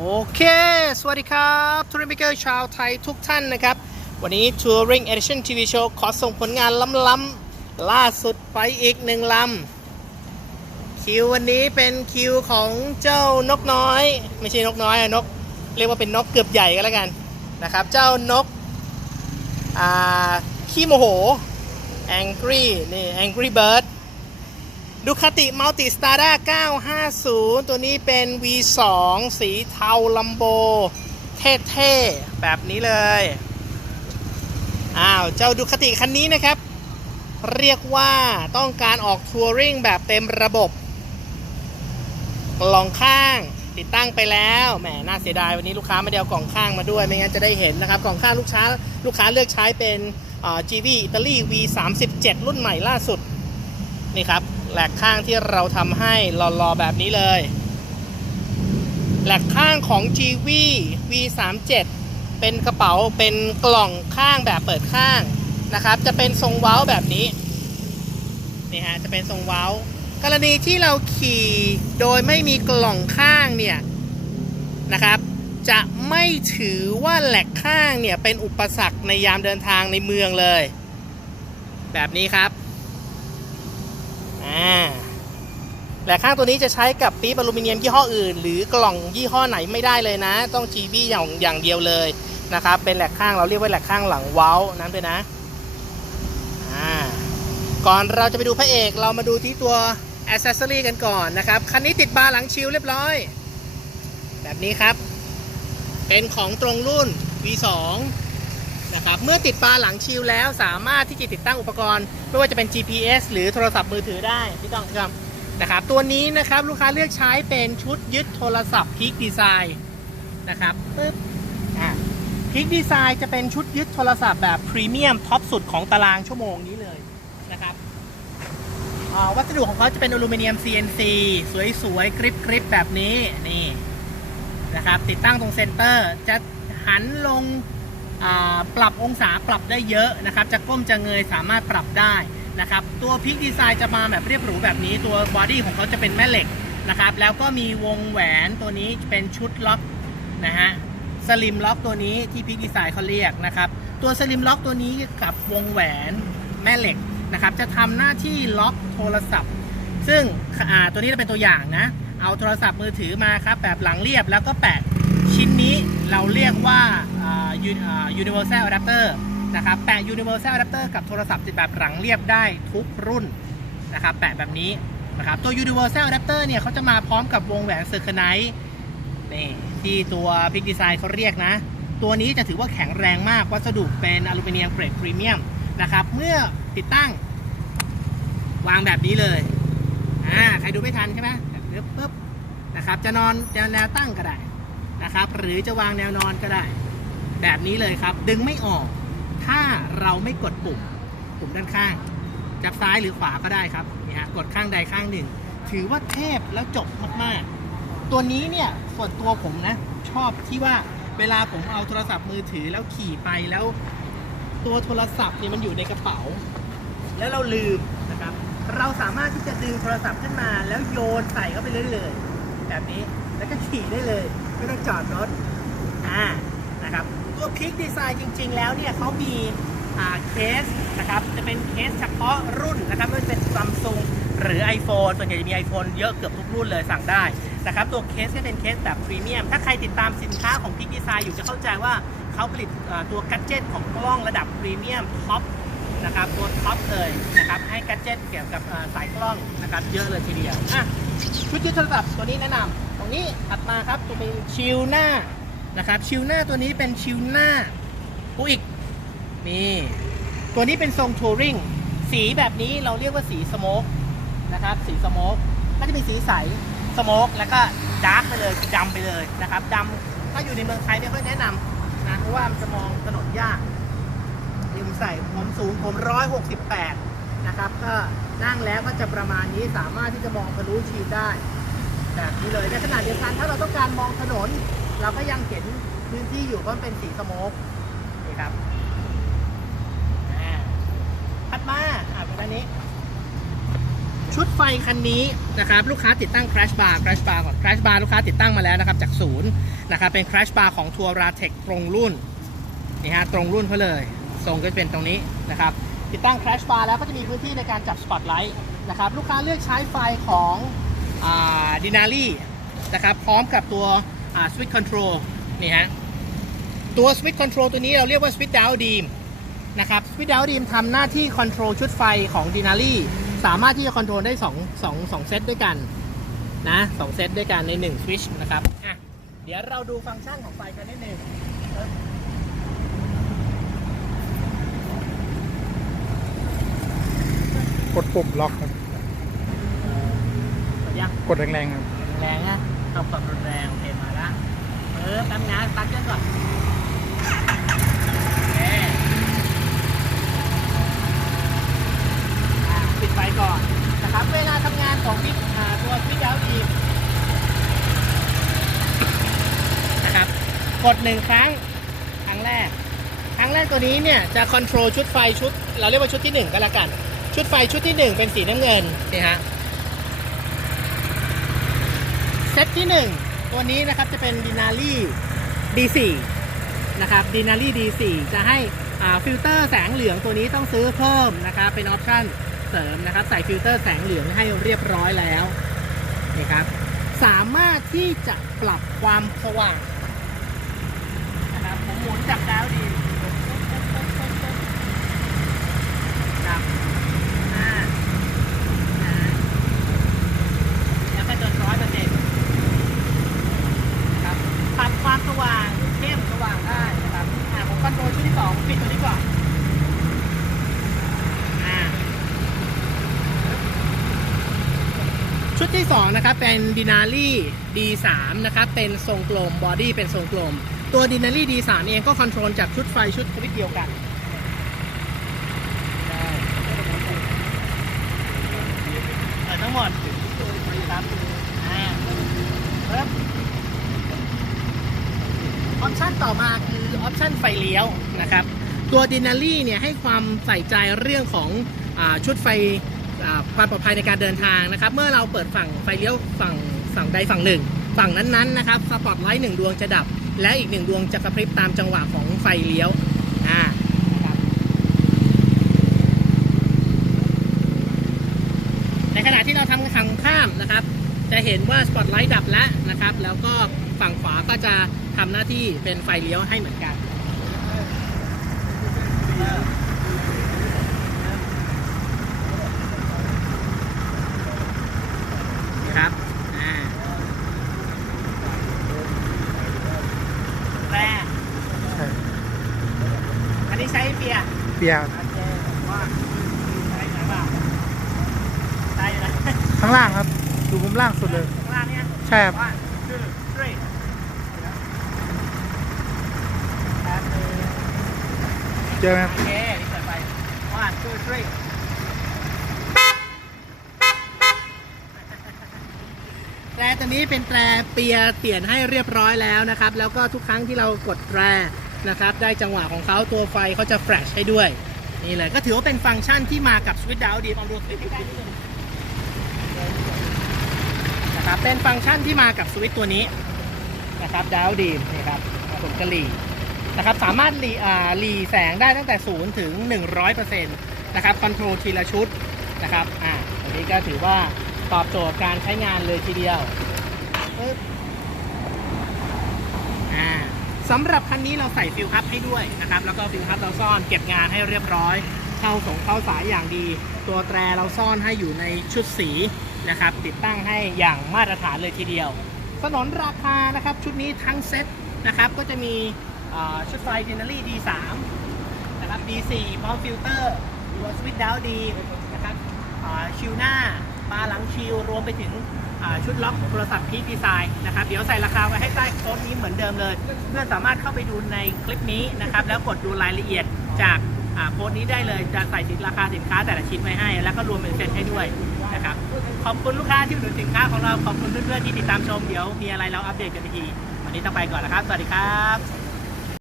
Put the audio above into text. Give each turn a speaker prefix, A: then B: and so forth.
A: โอเค สวัสดีครับทัวริงเกอร์ชาวไทยทุกท่านนะครับ วันนี้ Touring Edition TV Show ขอส่งผลงานล้ำๆ ล่าสุดไปอีกหนึ่งลำ คิววันนี้เป็นคิวของเจ้านกน้อย ไม่ใช่นกน้อยอะนก เรียกว่าเป็นนกเกือบใหญ่ก็แล้วกันนะครับ เจ้านก อ่า ขี้โมโห Angry นี่ Angry Bird ดูคติมัลติสตาร์ด้า950 ตัวนี้เป็น V2 สีเทาลัมโบ เท่ๆ แบบนี้เลย อ้าว เจ้าดูคติคันนี้นะครับ เรียกว่าต้องการออกทัวริงแบบเต็มระบบกล่องข้างติดตั้งไปแล้วแหมน่าเสียดายวันนี้ลูกค้าไม่ได้เอากล่องข้างมาด้วย ไม่งั้นจะได้เห็นนะครับกล่องข้างลูกค้าลูกค้าเลือกใช้เป็น GV อิตาลี V37 รุ่นใหม่ล่าสุดนี่ครับ แหลกข้างที่เราทำให้รอๆแบบนี้เลย แหลกข้างของ GV V37 เป็นกระเป๋าเป็นกล่องข้างแบบเปิดข้างนะครับ จะเป็นทรงเว้าแบบนี้นี่ฮะจะเป็นทรงเว้ากรณีที่เราขี่โดยไม่มีกล่องข้างเนี่ยนะครับ จะไม่ถือว่าแหลกข้างเนี่ยเป็นอุปสรรคในยามเดินทางในเมืองเลย แบบนี้ครับ อ่าแหลกข้างตัวนี้จะใช้กับปี๊บอลูมิเนียมยี่ห้ออื่น หรือกล่องยี่ห้อไหนไม่ได้เลยนะ ต้อง GB อย่างอย่างเดียวเลยนะครับ เป็นแหลกข้างเราเรียกว่าแหลกข้างหลังเว้านั้นด้วยนะอ่าก่อนเราจะไปดูพระเอกเรามาดูที่ตัวอ c เซซอรีกันก่อนนะครับ คันนี้ติดบาร์หลังชิลเรียบร้อย แบบนี้ครับ เป็นของตรงรุ่น V2 นะครับ เมื่อติดบาหลังชิลแล้วสามารถที่จะติดตั้งอุปกรณ์ ไม่ว่าจะเป็น GPS หรือโทรศัพท์มือถือได้พี่ต้องครับนะครับ ตัวนี้นะครับลูกค้าเลือกใช้เป็นชุดยึดโทรศัพท์พิกดีไซน์นะครับปึ๊บอะพิกดีไซน์จะเป็นชุดยึดโทรศัพท์แบบพรีเมียมท็อปสุดของตารางชั่วโมงนี้เลยนะครับวัสดุของเขาจะเป็นอลูมิเนียม CNC สวยๆกริบๆแบบนี้นี่นะครับ ติดตั้งตรงเซนเตอร์จะหันลง ปรับองศาปรับได้เยอะนะครับ จะก้มจะเงยสามารถปรับได้นะครับ ตัวพิกดีไซน์จะมาแบบเรียบหรูแบบนี้ ตัวบอดี้ของเขาจะเป็นแม่เหล็กนะครับ แล้วก็มีวงแหวนตัวนี้เป็นชุดล็อกนะฮะสลิมล็อกตัวนี้ที่พิกดีไซน์เขาเรียกนะครับ ตัวสลิมล็อกตัวนี้กับวงแหวนแม่เหล็กนะครับ จะทำหน้าที่ล็อกโทรศัพท์ ซึ่งตัวนี้จะเป็นตัวอย่างนะ เอาโทรศัพท์มือถือมาครับแบบหลังเรียบแล้วก็แปะชิ้นนี้เราเรียกว่า universal adapter นะครับแปะ universal adapter กับโทรศัพท์จิตแบบหลังเรียบได้ทุกรุ่นนะครับแปะแบบนี้นะครับตัว universal adapter เนี่ยเขาจะมาพร้อมกับวงแหวน c i r c o n i t e นี่ที่ตัว Pick Design เขาเรียกนะ ตัวนี้จะถือว่าแข็งแรงมาก วัสดุเป็นอลูมิเนียมเกรดพรีเมียมนะครับเมื่อติดตั้ง วางแบบนี้เลยอ่าใครดูไม่ทันใช่ไหมแบบนี้ปุ๊บนะครับจะนอนจะแนวตั้งก็ได้นะครับหรือจะวางแนวนอนก็ได้ แบบนี้เลยครับ ดึงไม่ออก ถ้าเราไม่กดปุ่ม ปุ่มด้านข้าง จับซ้ายหรือขวาก็ได้ครับนี่ฮะกดข้างใดข้างหนึ่ง ถือว่าเทพแล้วจบมากๆ ตัวนี้เนี่ยส่วนตัวผมนะ ชอบที่ว่าเวลาผมเอาโทรศัพท์มือถือแล้วขี่ไปแล้ว ตัวโทรศัพท์เนี่ยมันอยู่ในกระเป๋า แล้วเราลืมนะครับ เราสามารถที่จะดึงโทรศัพท์ขึ้นมาแล้วโยนใส่เข้าไปเลยเลยๆแบบนี้แล้วก็ขี่ได้เลยไม่ต้องจอดรถอ่านะครับ ตัวพิกดีไซน์จริง ๆ แล้วเนี่ยเขามีเคสนะครับจะเป็นเคสเฉพาะรุ่นนะครับไม่ว่าจะเป็นซัมซุงหรือ iPhone ส่วนใหญ่จะมี iPhone เยอะเกือบทุกรุ่นเลยสั่งได้นะครับตัวเคสก็เป็นเคสแบบพรีเมียม ถ้าใครติดตามสินค้าของพิกดีไซน์อยู่จะเข้าใจว่าเขาผลิตตัวกัจเจตของกล้องระดับพรีเมียมท็อปนะครับตัวท็อปเลยนะครับให้กัจเจตเกี่ยวกับสายกล้องนะครับเยอะเลยทีเดียวอะชุดยึดโทรศัพท์ตัวนี้แนะนำตรงนี้ถัดมาครับตัวเป็นชิลหน้า นะครับชิลหน้าตัวนี้เป็นชิลหน้าผู้อีกนี่ตัวนี้เป็นทรงทัวริงสีแบบนี้เราเรียกว่าสีสโมกนะครับสีสโมกก็จะมีสีใสสโมกแล้วก็ดาร์กไปเลยดำไปเลยนะครับดำถ้าอยู่ในเมืองไทยไม่ค่อยแนะนำนะเพราะว่ามันจะมองถนนยากริมใส่ผมสูงผมร้อยหกสิบแปดนะครับก็นั่งแล้วก็จะประมาณนี้สามารถที่จะมองทะลุชีได้แบบนี้เลยในขณะเดียวกันถ้าเราต้องการมองถนน เราก็ยังเห็นพื้นที่อยู่เพราะมันเป็นสีสโมกนี่ครับอ่าถัดมาอ่าเป็นอันนี้ชุชุดไฟคันนี้นะครับลูกค้าติดตั้ง crash bar crash bar ก่อน crash bar ลูกค้าติดตั้งมาแล้วนะครับจากศูนย์นะครับเป็น crash bar ของทัวราเทคตรงรุ่นนี่ฮะตรงรุ่นเขาเลยทรงก็เป็นตรงนี้นะครับติดตั้ง crash bar แล้วก็จะมีพื้นที่ในการจับ spotlight นะครับลูกค้าเลือกใช้ไฟของดินารี่นะครับพร้อมกับตัว switch control นี่ฮะตัว switch control ตัวนี้เราเรียกว่า switch down beam นะครับ switch down beam ทำหน้าที่ control ชุดไฟของ Denali สามารถที่จะ control ได้2 2 2เซตด้วยกันนะ2เซตด้วยกันใน1 switch นะครับอะเดี๋ยวเราดูฟังก์ชันของไฟกันนิดนึง
B: กดปุ่มล็อกครับ
A: กดยัง
B: กดแรงๆครับ
A: แรงอะต้องกดรุนแรงโอเคมาละเออแป๊บนะตั้งเครื่องก่อนปิดไฟก่อนนะครับ เวลาทำงานของวิทอ่าตัววิทยาดีนะครับ กดหนึ่งครั้ง ครั้งแรก ครั้งแรกตัวนี้เนี่ยจะคอนโทรลชุดไฟชุด เราเรียกว่าชุดที่1ก็แล้วกัน ชุดไฟชุดที่1เป็นสีน้ำเงินนี่ฮะเซตที่1 ตัวนี้นะครับจะเป็น Denali D4 นะครับ Denali D4 จะให้อ่าฟิลเตอร์แสงเหลืองตัวนี้ต้องซื้อเพิ่มนะครับเป็นออปชั่นเสริมนะครับใส่ฟิลเตอร์แสงเหลืองให้เรียบร้อยแล้วนี่ครับสามารถที่จะปรับความสว่างนะครับผมหมุนจากดาวดีครับอ่าอ่าแล้วก็จนร้อยเปอร์เซ็นต์ นะครับปรับความสว่างเข้มสว่างได้นะครับอ่าผมคอนโทรลชุดที่สองปิดตัวนี้ก่อนอ่าชุด ที่สองนะครับเป็น Denali D3 นะครับเป็นทรงกลมบอดี้เป็นทรงกลม ตัว Denali D3 เองก็คอนโทรลจากชุดไฟชุดชนิดเดียวกันเปิดทั้งหมดครับอ่าปึ๊บออปชันต่อมาคือออปชันไฟเลี้ยวนะครับ ตัวดินารี่เนี่ยให้ความใส่ใจเรื่องของอาชุดไฟอ่า ความปลอดภัยในการเดินทางนะครับ เมื่อเราเปิดฝั่งไฟเลี้ยวฝั่งฝั่งใดฝั่งหนึ่ง ฝั่งนั้นๆนะครับสปอตไลท์หนึ่งดวงจะดับ และอีกหนึ่งดวงจะกระพริบตามจังหวะของไฟเลี้ยวอ่าในขณะที่เราทำทางข้ามนะครับ จะเห็นว่าสปอตไลท์ดับแล้วนะครับ แล้วก็ฝั่งขวาก็จะทำหน้าที่เป็นไฟเลี้ยวให้เหมือนกัน นะครับอ่าแร่
B: ใช่
A: อันนี้ใช้เปียร์
B: เปียร์
A: โอเคว่าใช้ไหนบ้างใช่ อยู่นะ
B: ข้างล่างครับ ดูมุมล่างสุดเลยใช่ครับเจอไหม
A: โอเคนี่เปิดไป one two three แตรตัวนี้เป็นแตรเปียเปลี่ยนให้เรียบร้อยแล้วนะครับ แล้วก็ทุกครั้งที่เรากดแตร นะครับ ได้จังหวะของเขาตัวไฟเขาจะแฟลชให้ด้วย นี่เลยก็ถือว่าเป็นฟังก์ชันที่มากับสวิตช์ดาวดีลองดูสวิตใกล้ๆนิดนึงนะครับเป็นฟังก์ชันที่มากับสวิตช์ตัวนี้นะครับดาวดีนี่ครับผมกะหรี่นะครับสามารถหลีอ่าหลีแสงได้ตั้งแต่ 0 ถึง 100%นะครับคอนโทรลทีละชุดนะครับอ่าอันนี้ก็ถือว่าตอบโจทย์การใช้งานเลยทีเดียวปึ๊บ สำหรับคันนี้เราใส่ฟิลฮับให้ด้วยนะครับ แล้วก็ฟิลฮับเราซ่อนเก็บงานให้เรียบร้อย เข้าสงเข้าสายอย่างดี ตัวแตรเราซ่อนให้อยู่ในชุดสีนะครับ ติดตั้งให้อย่างมาตรฐานเลยทีเดียวสนนราคานะครับชุดนี้ทั้งเซ็ตนะครับก็จะมีชุดไฟเจเนอรี่ D3 นะครับ D4 พร้อมฟิลเตอร์ตัวสวิตช์ดาวดีนะครับชิลหน้า ปลาหลังชิลรวมไปถึงชุดล็อกโทรศัพท์พีดีไซน์นะครับเดี๋ยวใส่ราคาไว้ให้ใต้โค้ดนี้เหมือนเดิมเลย เพื่อนสามารถเข้าไปดูในคลิปนี้นะครับแล้วกดดูรายละเอียดจากอ่าโค้ดนี้ได้เลยจะใส่สินราคาสินค้าแต่ละชิ้นไว้ให้ แล้วก็รวมเป็นเซ็ตให้ด้วยนะครับขอบคุณลูกค้าที่อุดหนุนสินค้าของเราขอบคุณเพื่อนๆที่ติดตามชมเดี๋ยวมีอะไรเราอัปเดตกันอีกทีวันนี้ต้องไปก่อนนะครับ สวัสดีครับ